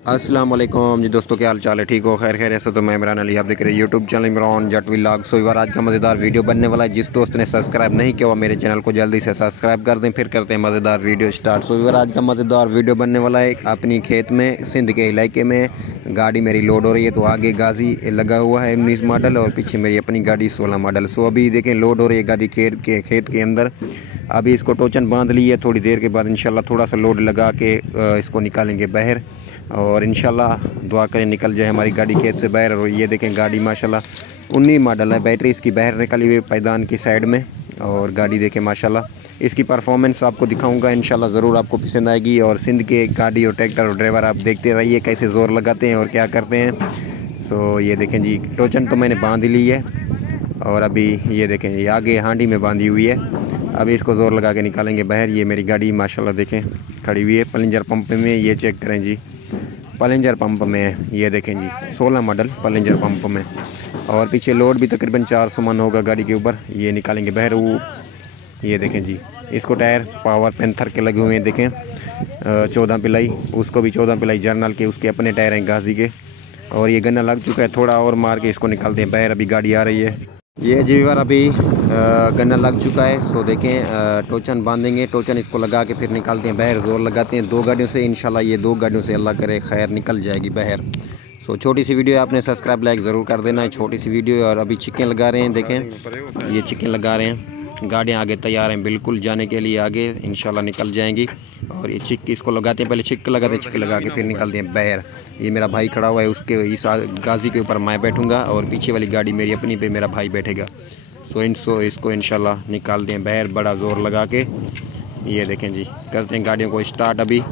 अस्सलाम वालेकुम जी दोस्तों, क्या हाल चाल है? ठीक हो? खैर खैर ऐसा तो मैं इमरान अली, आप देख रहे हैं यूट्यूब चैनल इमरान जट व्लॉग। सो यार आज का मज़ेदार वीडियो बनने वाला है। जिस दोस्त ने सब्सक्राइब नहीं किया हुआ मेरे चैनल को जल्दी से सब्सक्राइब कर दें, फिर करते हैं मज़ेदार वीडियो स्टार्ट। सो यार आज का मज़ेदार वीडियो बनने वाला है अपनी खेत में सिंध के इलाके में गाड़ी मेरी लोड हो रही है। तो आगे गाजी लगा हुआ है 19 मॉडल और पीछे मेरी अपनी गाड़ी 16 मॉडल। सो अभी देखें लोड हो रही है गाड़ी खेत के अंदर। अभी इसको टोचन बांध ली है, थोड़ी देर के बाद इंशाल्लाह थोड़ा सा लोड लगा के इसको निकालेंगे बाहर और इंशाल्लाह दुआ करें निकल जाए हमारी गाड़ी खेत से बाहर। और ये देखें गाड़ी माशाल्लाह 19 मॉडल है, बैटरी इसकी बाहर निकली हुई पैदान की साइड में। और गाड़ी देखें माशाल्लाह इसकी परफॉर्मेंस आपको दिखाऊंगा इंशाल्लाह, ज़रूर आपको पसंद आएगी। और सिंध के गाड़ी और ट्रैक्टर और ड्राइवर आप देखते रहिए कैसे ज़ोर लगाते हैं और क्या करते हैं। सो ये देखें जी टोचन तो मैंने बांध ली है और अभी ये देखें ये आगे हांडी में बांधी हुई है। अभी इसको ज़ोर लगा के निकालेंगे बाहर। ये मेरी गाड़ी माशाल्लाह देखें खड़ी हुई है पलेंजर पंप में, ये चेक करें जी पलेंजर पंप में है। ये देखें जी 16 मॉडल पलेंजर पंप में और पीछे लोड भी तकरीबन 400 मन होगा गाड़ी के ऊपर। ये निकालेंगे बाहर। वो ये देखें जी इसको टायर पावर पेंथर के लगे हुए हैं, देखें 14 पिलाई, उसको भी 14 पिलाई जर्नल के, उसके अपने टायर हैं गाजी के। और ये गन्ना लग चुका है, थोड़ा और मार के इसको निकालते हैं बाहर। अभी गाड़ी आ रही है, ये जी बार अभी गन्ना लग चुका है। सो देखें टोचन बांधेंगे, टोचन इसको लगा के फिर निकालते हैं बाहर, जोर लगाते हैं 2 गाड़ियों से। इंशाल्लाह ये 2 गाड़ियों से अल्लाह करे खैर निकल जाएगी बाहर। सो छोटी सी वीडियो है, आपने सब्सक्राइब लाइक ज़रूर कर देना है, छोटी सी वीडियो है। और अभी चिकन लगा रहे हैं, देखें ये चिकन लगा रहे हैं, गाड़ियाँ आगे तैयार हैं बिल्कुल जाने के लिए आगे, इंशाल्लाह निकल जाएंगी। और ये चिक इसको लगाते हैं, पहले चिक लगाते हैं, चिक लगा के फिर निकलते हैं बाहर। ये मेरा भाई खड़ा हुआ है, उसके इस गाजी के ऊपर मैं बैठूंगा और पीछे वाली गाड़ी मेरी अपनी पे मेरा भाई बैठेगा। सो इसको इंशाल्लाह निकाल दें बाहर बड़ा ज़ोर लगा के। ये देखें जी करते हैं गाड़ियों को स्टार्ट अभी।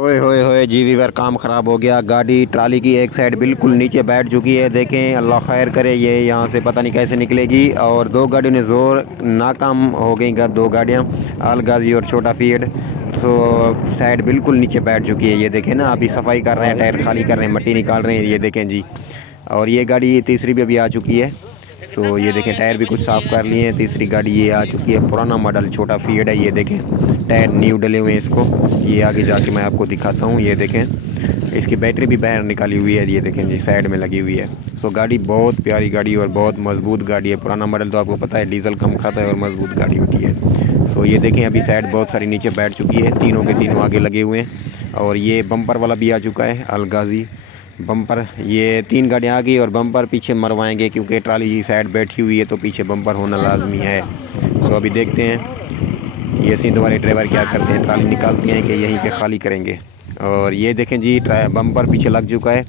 ओए होए होए जी वीवर काम ख़राब हो गया। गाड़ी ट्राली की एक साइड बिल्कुल नीचे बैठ चुकी है, देखें अल्लाह खैर करे ये यहाँ से पता नहीं कैसे निकलेगी। और 2 गाड़ियों ने ज़ोर नाकाम हो गई, 2 गाड़ियाँ आल गाजी और छोटा फीड। सो साइड बिल्कुल नीचे बैठ चुकी है। ये देखें ना अभी सफाई कर रहे हैं, टायर खाली कर रहे हैं, मट्टी निकाल रहे हैं, ये देखें जी। और ये गाड़ी तीसरी भी अभी आ चुकी है। सो ये देखें टायर भी कुछ साफ़ कर लिए हैं। तीसरी गाड़ी ये आ चुकी है, पुराना मॉडल छोटा फीड है। ये देखें टायर न्यू डले हुए हैं इसको, ये आगे जाके मैं आपको दिखाता हूँ। ये देखें इसकी बैटरी भी बाहर निकाली हुई है, ये देखें जी साइड में लगी हुई है। सो गाड़ी बहुत प्यारी गाड़ी और बहुत मजबूत गाड़ी है। पुराना मॉडल तो आपको पता है डीजल कम खाता है और मजबूत गाड़ी होती है। सो ये देखें अभी साइड बहुत सारी नीचे बैठ चुकी है, तीनों के तीनों आगे लगे हुए हैं। और ये बम्पर वाला भी आ चुका है अलगाजी बम्पर। ये 3 गाड़ियाँ आ गई और बम्पर पीछे मरवाएंगे क्योंकि ट्राली जी साइड बैठी हुई है तो पीछे बम्पर होना लाजमी है। तो अभी देखते हैं ये सिंध वाले ड्राइवर क्या करते हैं, ट्राली निकालते हैं कि यहीं पे खाली करेंगे। और ये देखें जी बम्पर पीछे लग चुका है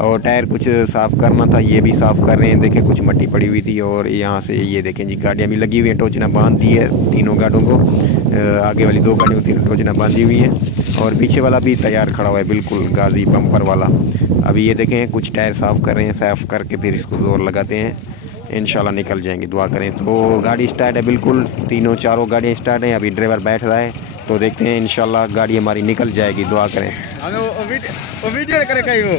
और टायर कुछ साफ़ करना था, ये भी साफ़ कर रहे हैं। देखें कुछ मट्टी पड़ी हुई थी और यहाँ से ये देखें जी गाड़ियाँ भी लगी हुई हैं, टोचना बांध दी है तीनों गाड़ियों को। आगे वाली 2 गाड़ियों की टोचना बांधी हुई है और पीछे वाला भी तैयार खड़ा हुआ है बिल्कुल गाजी बम्पर वाला। अभी ये देखें कुछ टायर साफ़ कर रहे हैं, साफ़ करके फिर इसको ज़ोर लगाते हैं, इंशाल्लाह निकल जाएंगे, दुआ करें। तो गाड़ी स्टार्ट है बिल्कुल, तीनों चारों गाड़ियाँ स्टार्ट हैं। अभी ड्राइवर बैठ रहा है तो देखते हैं इंशाल्लाह गाड़ी हमारी निकल जाएगी, दुआ करें। हमें वो वीडियो करेगा वो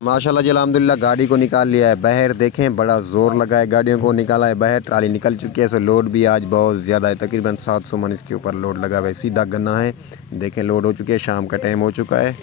माशाल्लाह जी अल्हम्दुलिल्लाह गाड़ी को निकाल लिया है बाहर। देखें बड़ा ज़ोर लगा है, गाड़ियों को निकाला है बाहर। ट्राली निकल चुकी है। सो लोड भी आज बहुत ज़्यादा है, तकरीबन 700 मन इसके ऊपर लोड लगा हुआ है। सीधा गन्ना है। देखें लोड हो चुके हैं, शाम का टाइम हो चुका है।